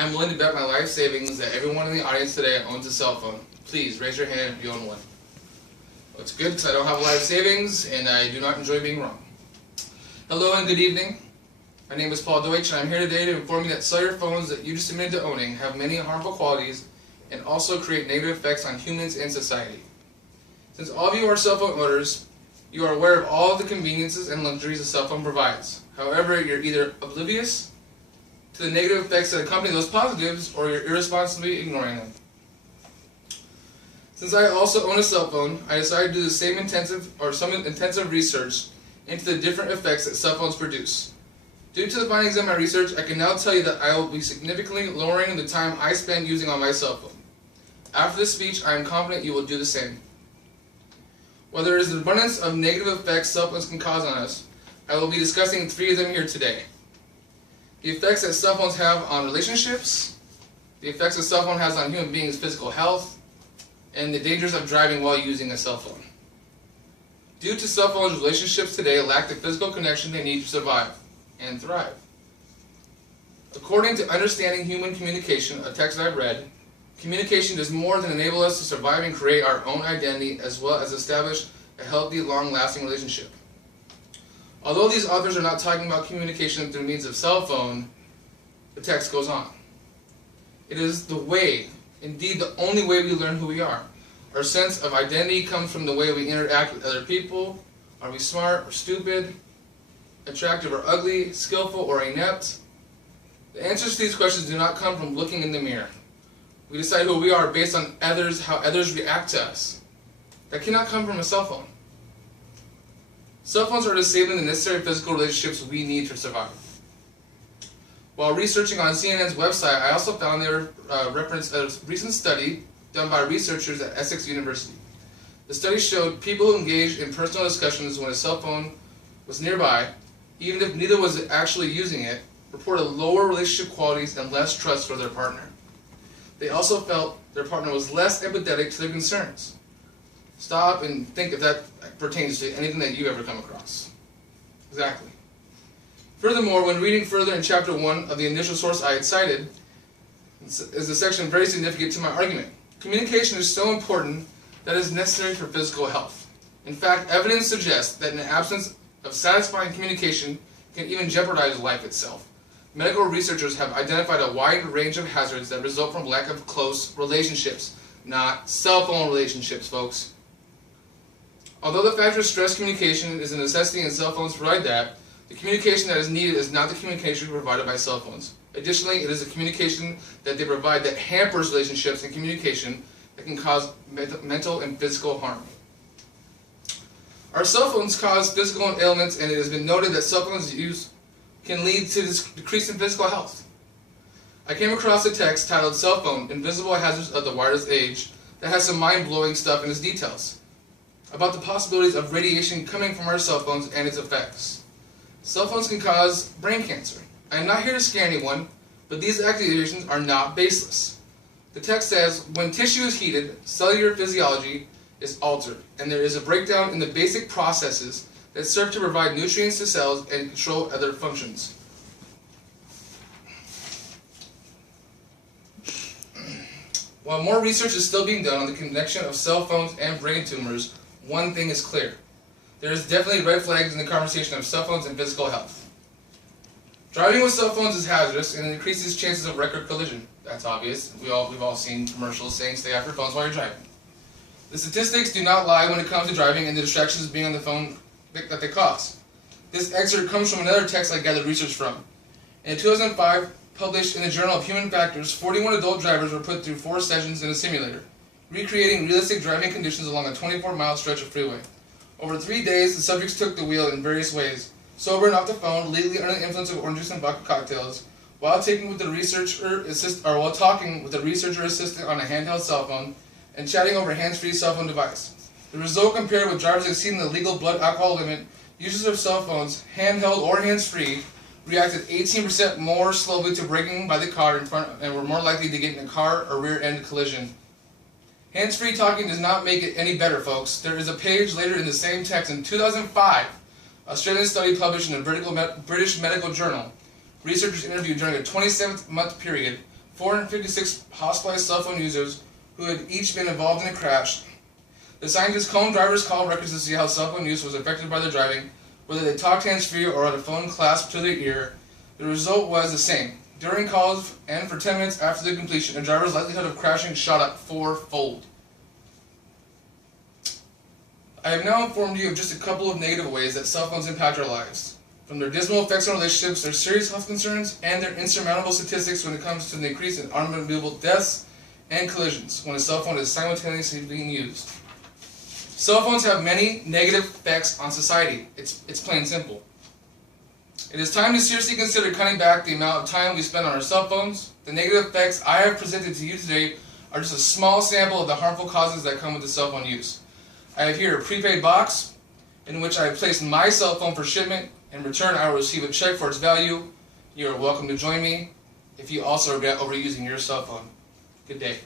I'm willing to bet my life savings that everyone in the audience today owns a cell phone. Please raise your hand if you own one. Well, it's good because I don't have life savings and I do not enjoy being wrong. Hello and good evening. My name is Paul Deutsch, and I'm here today to inform you that cellular phones that you just admitted to owning have many harmful qualities and also create negative effects on humans and society. Since all of you are cell phone owners, you are aware of all of the conveniences and luxuries a cell phone provides. However, you're either oblivious to the negative effects that accompany those positives, or you're irresponsibly ignoring them. Since I also own a cell phone, I decided to do the same some intensive research into the different effects that cell phones produce. Due to the findings of my research, I can now tell you that I will be significantly lowering the time I spend using on my cell phone. After this speech, I am confident you will do the same. While there is an abundance of negative effects cell phones can cause on us, I will be discussing 3 of them here today. The effects that cell phones have on relationships, the effects a cell phone has on human beings' physical health, and the dangers of driving while using a cell phone. Due to cell phones, relationships today lack the physical connection they need to survive and thrive. According to Understanding Human Communication, a text I've read, communication does more than enable us to survive and create our own identity, as well as establish a healthy, long-lasting relationship. Although these authors are not talking about communication through means of cell phone, the text goes on. It is the way, indeed the only way we learn who we are. Our sense of identity comes from the way we interact with other people. Are we smart or stupid, attractive or ugly, skillful or inept? The answers to these questions do not come from looking in the mirror. We decide who we are based on others, how others react to us. That cannot come from a cell phone. Cell phones are disabling the necessary physical relationships we need to survive. While researching on CNN's website, I also found they referenced a recent study done by researchers at Essex University. The study showed people who engaged in personal discussions when a cell phone was nearby, even if neither was actually using it, reported lower relationship qualities and less trust for their partner. They also felt their partner was less empathetic to their concerns. Stop and think if that pertains to anything that you ever come across. Exactly. Furthermore, when reading further in Chapter 1 of the initial source I had cited, is a section very significant to my argument. Communication is so important that it is necessary for physical health. In fact, evidence suggests that in the absence of satisfying communication can even jeopardize life itself. Medical researchers have identified a wide range of hazards that result from lack of close relationships, not cell phone relationships, folks. Although the factor stress communication is a necessity and cell phones provide that, the communication that is needed is not the communication provided by cell phones. Additionally, it is the communication that they provide that hampers relationships and communication that can cause mental and physical harm. Our cell phones cause physical ailments, and it has been noted that cell phones use can lead to decrease in physical health. I came across a text titled "Cell Phone: Invisible Hazards of the Wireless Age" that has some mind-blowing stuff in its details about the possibilities of radiation coming from our cell phones and its effects. Cell phones can cause brain cancer. I am not here to scare anyone, but these accusations are not baseless. The text says, when tissue is heated, cellular physiology is altered, and there is a breakdown in the basic processes that serve to provide nutrients to cells and control other functions. While more research is still being done on the connection of cell phones and brain tumors, one thing is clear. There is definitely red flags in the conversation of cell phones and physical health. Driving with cell phones is hazardous and increases chances of record collision. That's obvious. We've all seen commercials saying stay off your phones while you're driving. The statistics do not lie when it comes to driving and the distractions being on the phone that they cause. This excerpt comes from another text I gathered research from. In 2005, published in the Journal of Human Factors, 41 adult drivers were put through 4 sessions in a simulator, recreating realistic driving conditions along a 24-mile stretch of freeway. Over 3 days, the subjects took the wheel in various ways, sober and off the phone, legally under the influence of orange juice and vodka cocktails, while talking with the researcher assistant on a handheld cell phone, and chatting over a hands-free cell phone device. The result compared with drivers exceeding the legal blood alcohol limit, users of cell phones, handheld or hands-free, reacted 18% more slowly to braking by the car in front and were more likely to get in a car or rear-end collision. Hands-free talking does not make it any better, folks. There is a page later in the same text in 2005, Australian study published in a British medical journal. Researchers interviewed during a 27-month period 456 hospitalized cell phone users who had each been involved in a crash. The scientists combed drivers' call records to see how cell phone use was affected by their driving, whether they talked hands-free or had a phone clasped to their ear. The result was the same. During calls and for 10 minutes after the completion, a driver's likelihood of crashing shot up 4-fold. I have now informed you of just a couple of negative ways that cell phones impact our lives. From their dismal effects on relationships, their serious health concerns, and their insurmountable statistics when it comes to the increase in automobile deaths and collisions when a cell phone is simultaneously being used. Cell phones have many negative effects on society. It's plain simple. It is time to seriously consider cutting back the amount of time we spend on our cell phones. The negative effects I have presented to you today are just a small sample of the harmful causes that come with the cell phone use. I have here a prepaid box in which I have placed my cell phone for shipment. In return, I will receive a check for its value. You are welcome to join me if you also regret overusing your cell phone. Good day.